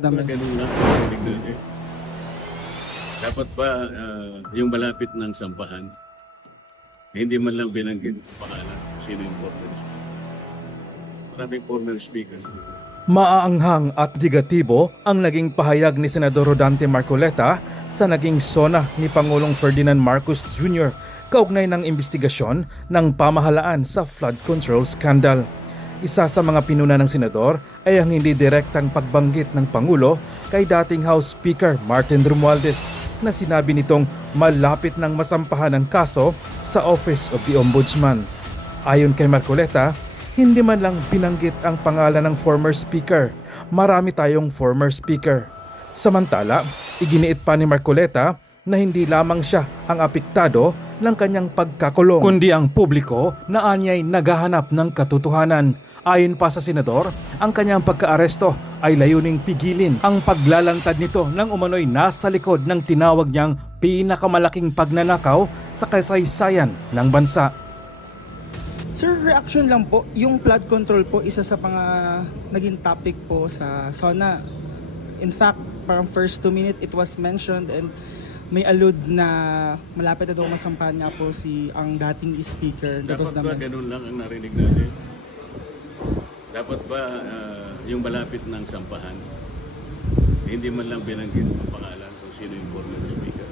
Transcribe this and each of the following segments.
naman. Ganun lang ang narinig natin. Dapat ba yung malapit ng sampahan, hindi man lang binanggit ang pangalan kung sino yung former speaker. Maraming former speakers. Maaanghang at negatibo ang naging pahayag ni Senador Rodante Marcoleta sa naging sona ni Pangulong Ferdinand Marcos Jr. kaugnay ng investigasyon ng pamahalaan sa flood control scandal. Isa sa mga pinuna ng senador ay ang hindi direktang pagbanggit ng Pangulo kay dating House Speaker Martin Romualdez na sinabi nitong malapit ng masampahan ang kaso sa Office of the Ombudsman. Ayon kay Marcoleta, hindi man lang binanggit ang pangalan ng former speaker. Marami tayong former speaker. Samantala, iginiit pa ni Marcoleta na hindi lamang siya ang apektado ng kanyang pagkakulong, kundi ang publiko na anyay naghahanap ng katotohanan. Ayon pa sa senador, ang kanyang pagkaaresto ay layuning pigilin ang paglalantad nito ng umano'y nasa likod ng tinawag niyang pinakamalaking pagnanakaw sa kasaysayan ng bansa. Sir, reaction lang po, yung flood control po, isa sa mga naging topic po sa SONA. In fact, parang first 2 minutes it was mentioned and may allude na malapit na daw masampahan nga po ang dating speaker. Dapat ba ganun lang ang narinig natin? Dapat ba yung malapit ng sampahan, hindi man lang binanggit ang pangalan kung sino yung former speaker.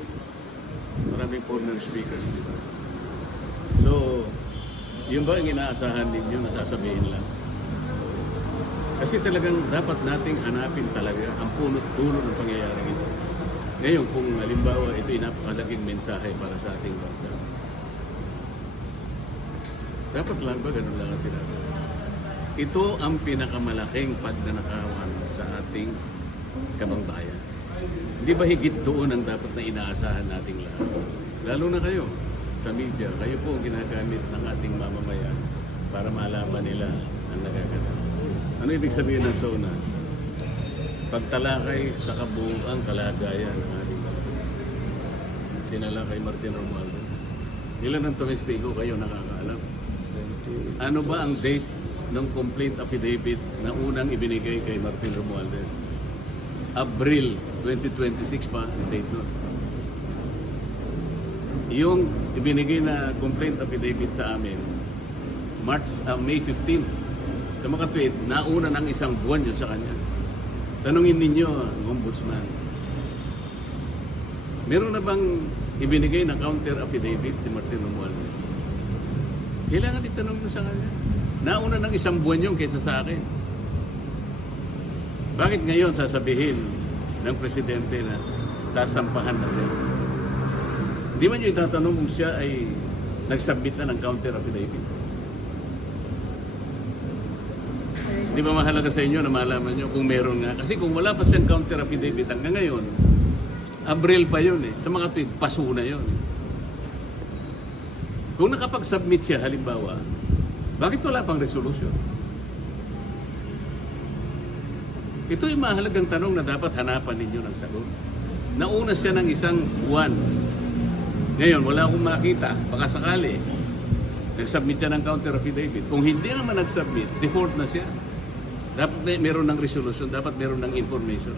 Maraming former speakers, di ba? So, yung ba ang inaasahan ninyo na sasabihin lang? Kasi talagang dapat nating hanapin talaga ang punot-dulo ng pangyayaring ito. Ngayon, kung halimbawa ito ay napakalaking mensahe para sa ating bansa, dapat lang ba ganun lang ang sinabi? Ito ang pinakamalaking pagnanakawan sa ating kabangbayan. Hindi ba higit doon ang dapat na inaasahan nating lahat? Lalo na kayo sa media, kayo po ang ginagamit ng ating mamamayan para malaman nila ang nagaganap. Ano ibig sabihin ng SONA? Pagtalakay sa kabuuang kalagayan ng ating bansa. Sinala kay Martin Romualdez. Ilan ang tumestigo kayo nakakaalam? Ano ba ang date ng complaint affidavit na unang ibinigay kay Martin Romualdez? Abril 2026 pa ang date nun. Yung ibinigay na complaint affidavit sa amin, May 15. Sa mga tweet, nauna ng isang buwan yun sa kanya. Tanungin ninyo ang ombudsman. Meron na bang ibinigay na counter affidavit si Martin Romualdez? Kailangan itanong nyo sa kanya. Nauna ng isang buwan yun kaysa sa akin. Bakit ngayon sasabihin ng presidente na sasampahan na siya? Hindi man nyo itatanong kung siya ay nag-submit na ng counter affidavit. Di ba mahalaga sa inyo na malaman nyo kung meron nga? Kasi kung wala pa siyang counter affidavit hanggang ngayon, Abril pa yun eh. Sa mga tweet, paso na yun. Kung nakapag-submit siya, halimbawa, bakit wala pang resolusyon? Ito yung mahalagang tanong na dapat hanapan ninyo ng sagot. Nauna siya ng isang buwan. Ngayon, wala akong makita. Baka sakali, nag-submit siya ng counter affidavit. Kung hindi naman nag-submit, default na siya. Dapat meron ng resolution, dapat meron ng information.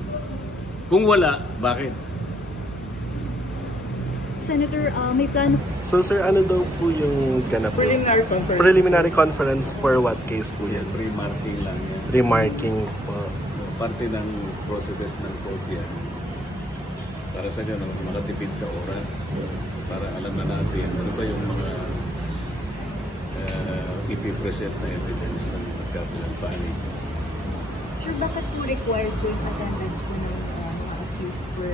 Kung wala, bakit? Senator, may plano. So sir, ano daw po yung ganap? Preliminary conference for what case po yan? Remarking lang yan. Remarking po. Parte ng processes ng court yan. Para sa ganun, makatipid sa oras. Para alam na natin ano ba yung mga ipipresent na evidence ng magkabilang panig. Sir, bakit po required po yung attendance po ng accused for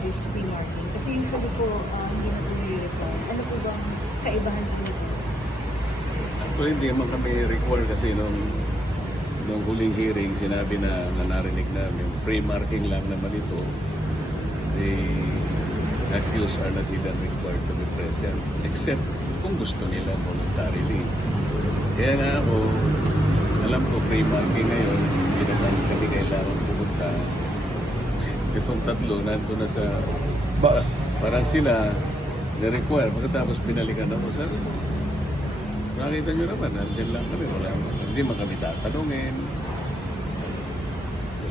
this remarking? Kasi usually po, hindi na po nire-require. Ano po ba ang kaibahan po nito? Actually, hindi naman kami required kasi nung huling hearing, sinabi na narinig namin, pre-marking lang naman ito. The accused are not even required to be present, except kung gusto nila voluntarily. Kaya nga ako, alam ko pre-marking ngayon, hindi naman kami kailangan pumunta. Itong tatlo, nandun na sa... Parang sila na-require, pagkatapos pinalikan ako, sabi mo, nakita nyo naman, nandiyan lang kami, hindi man kami tatanungin.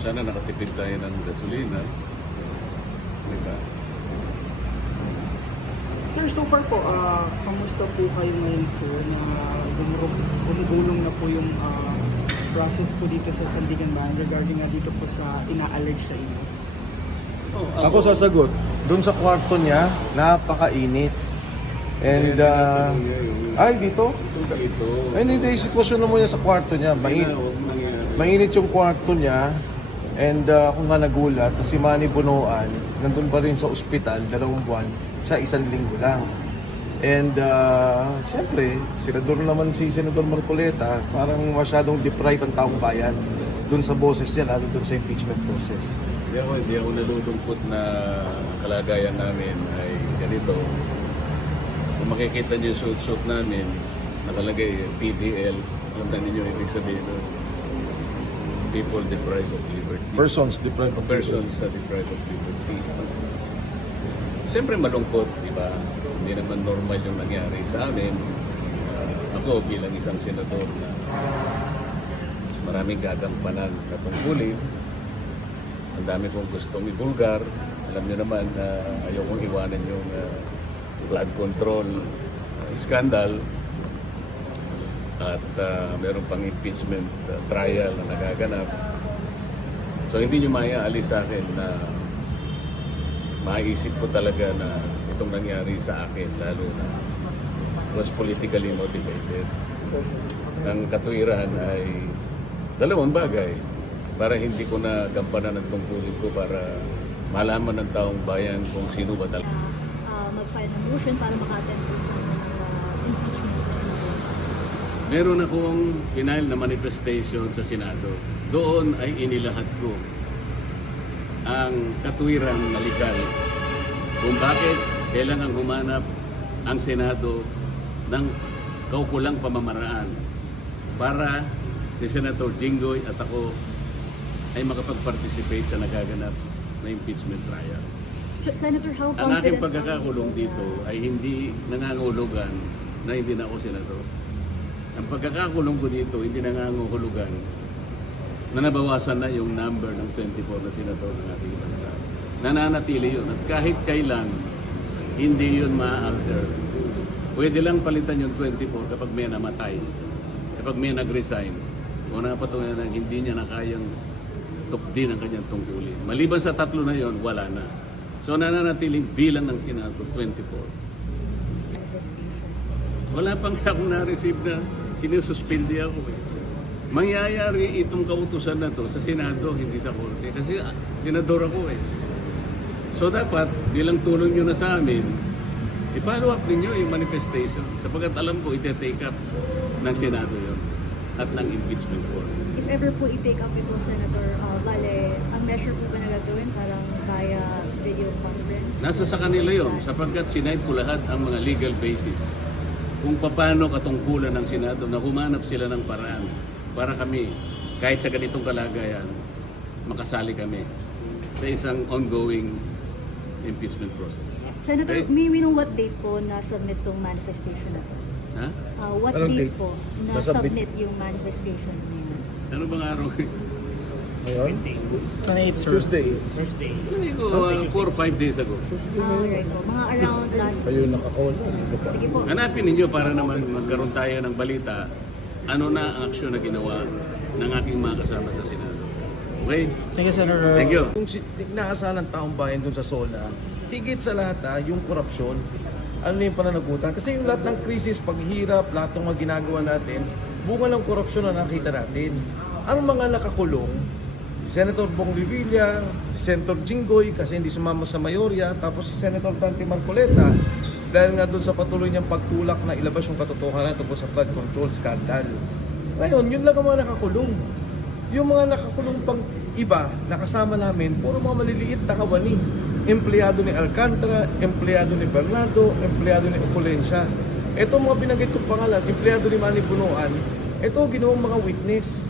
sana nakatipid tayo ng gasolina. Diba? Sir, so far po, kamusta po kayo ngayon po na gumugulong na po yung process po dito sa Sandigan Bayan regarding nga dito po sa ina-allege sa inyo? Oh, Ako sasagot, doon sa kwarto niya, napakainit. And, ay, dito? Ito. Ay, hindi, sitwasyon mo niya sa kwarto niya. Mainit yung kwarto niya. And kung nga nagulat, si Manny Bunuan, nandun pa rin sa ospital, 2 buwan, sa 1 linggo lang. And siyempre, senador naman si Senador Marcoleta, parang masyadong deprived ang taong bayan dun sa boses niya, lalo dun sa impeachment process. Hindi ako nalulungkot na kalagayan namin ay ganito. Kung makikita niyo yung suit-suit namin, nakalagay PDL, alam na ninyo ibig sabihin nun. People deprived of liberty. Persons deprived of Persons are deprived of liberty. Siyempre malungkot, di ba? Hindi naman normal yung nangyari sa amin. Ako bilang isang senador na maraming gagampanan na tungkulin. Ang dami kong gustong ibulgar. Alam niyo naman, ayokong iwanan yung flood control scandal. At meron pang impeachment trial na nagaganap. So hindi nyo maaalis sa akin na maisip ko talaga na itong nangyari sa akin, lalo na was politically motivated. Ang katuwiran ay 2 bagay para hindi ko na gampanan ang tungkulin ko para malaman ng taong bayan kung sino ba talaga. Mag-file ng motion para maka-attend po sa impeachment proceedings. Meron akong final na manifestation sa Senado. Doon ay inilahad ko ang katuwiran na legal kung bakit kailangan humanap ang Senado ng kaukulang pamamaraan para si Senator Jinggoy at ako ay makapag-participate sa nagaganap na impeachment trial. So, Senator, how Ang aking confident pagkakakulong dito ay hindi nangangahulugan na hindi na ako senador. Ang pagkakakulong ko dito hindi nangangahulugan na nabawasan na yung number ng 24 na senador ng ating bansa. Nananatili yun. At kahit kailan, hindi yun ma-alter. Pwede lang palitan yung 24 kapag may namatay, kapag may nag-resign, o napatunayan na hindi niya na kayang tukdin ang kanyang tungkulin. Maliban sa 3 na yon, wala na. So nananatiling bilang ng Senado, 24. Wala pang akong na-receive na sinususpindi ako eh. Mangyayari itong kautusan na to sa Senado, hindi sa Korte. Kasi senador ako eh. So dapat, bilang tulong nyo na sa amin, i-follow up ninyo yung manifestation. Sapagkat alam ko, ite-take up ng Senado yon at ng impeachment court. if ever po i-take up ito, Senator, bale, ang measure po ba na gagawin parang via video conference? Nasa sa kanila yon sapagkat sinight ko lahat ang mga legal basis kung paano katungkulan ng Senado na humanap sila ng paraan para kami, kahit sa ganitong kalagayan, makasali kami sa isang ongoing impeachment process. Senator, Okay. may we know what date po na-submit tong manifestation na to? Ha? What Anong date date? po Na-submit? na-submit yung manifestation na yun? Ano bang araw? Ngayon? 28, sir. Tuesday. Hindi ko, 4 or 5 days ago. Right po. Mga around last Kayo nakakall. Sige po. Hanapin ninyo para naman magkaroon tayo ng balita ano na ang aksyon na ginawa ng aking mga kasama sa Senado. Okay? Thank you, Senator. Thank you. Kung inaasahan ng taong bayan dun sa SONA, higit sa lahat yung korupsyon, ano yung pananagutan. Kasi yung lahat ng krisis, paghihirap, lahat ng mga ginagawa natin, bunga ng korupsyon na nakita natin. Ang mga nakakulong, si Senator Bong Revilla, si Senator Jinggoy, kasi hindi sumama sa mayorya, tapos si Senator Dante Marcoleta, dahil nga doon sa patuloy niyang pagtulak na ilabas yung katotohanan tungkol sa flood control scandal. Ngayon, yun lang ang mga nakakulong. Yung mga nakakulong pang iba, nakasama namin, puro mga maliliit na kawani. Empleyado ni Alcantara, empleyado ni Bernardo, empleyado ni Opulencia. Ito mga binanggit kong pangalan, empleyado ni Manny Bunuan, ito ginawang mga witness.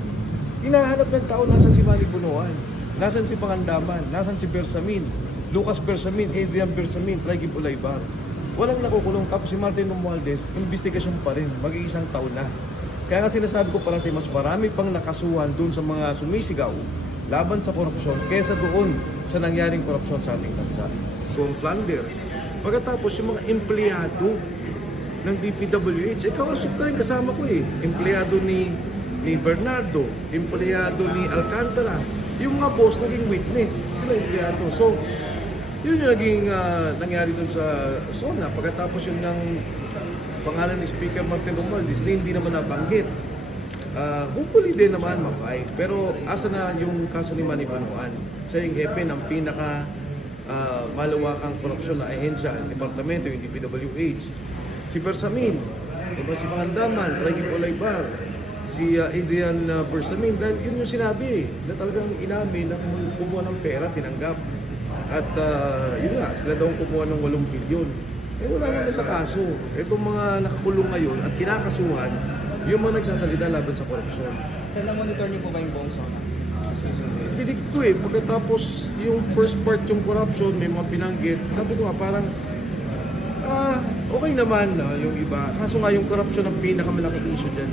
Hinahanap ng tao nasan si Manny Bunuan, nasan si Pangandaman, nasan si Bersamin, Lucas Bersamin, Adrian Bersamin, Frankie Pulaybar. Walang nakukulong. Tapos si Martin Romualdez, investigasyon pa rin, mag-iisang taon na. Kaya nga sinasabi ko parati, mas marami pang nakasuhan dun sa mga sumisigaw laban sa korupsyon kesa doon sa nangyaring korupsyon sa ating bansa. So, ang plunder. Pagkatapos, yung mga empleyado ng DPWH, kausap ka rin kasama ko empleyado ni Bernardo, empleyado ni Alcantara, yung mga boss naging witness, sila empleyado. So, yun yung naging nangyari dun sa SONA. Pagkatapos yun ng pangalan ni Speaker Martin Romualdez, hindi naman nabanggit. Hopefully din naman ma-fight. Pero asa na yung kaso ni Manny Banuan? Siya yung hepe ng pinaka malawakang korupsyon na ahensya, departamento, yung DPWH. Si Bersamin, diba, si Pangandaman, Tragip Olaybar, si Adrian Bersamin, dahil yun yung sinabi na talagang inamin na kumuha ng pera, tinanggap. At yun nga, sila daw kumuha ng 8 bilyon. Wala naman sa kaso. Itong mga nakakulong ngayon at kinakasuhan, yung mga nagsasalita laban sa korupsyon. Saan na-monitor niyo po ba yung buong SONA? Tinig ko pagkatapos yung first part yung corruption, may mga binanggit, sabi ko nga parang, okay naman yung iba. Kaso nga yung corruption ang pinakamalaking issue dyan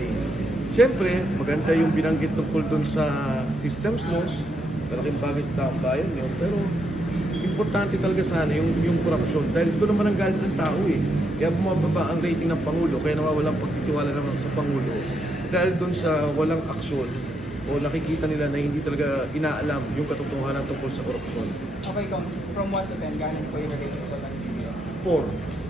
Siyempre, maganda yung binanggit tungkol dun sa systems laws, malaking bagay sa taong bayan yun, pero importante talaga sana yung corruption dahil ito naman ang galit ng tao Kaya bumababa ang rating ng Pangulo, kaya nawawalang pagtitiwala naman sa Pangulo dahil doon sa walang aksyon o nakikita nila na hindi talaga inaalam yung katotohanan tungkol sa korupsyon. Okay, from 1 to 10, gaano po yung rating SONA? 4.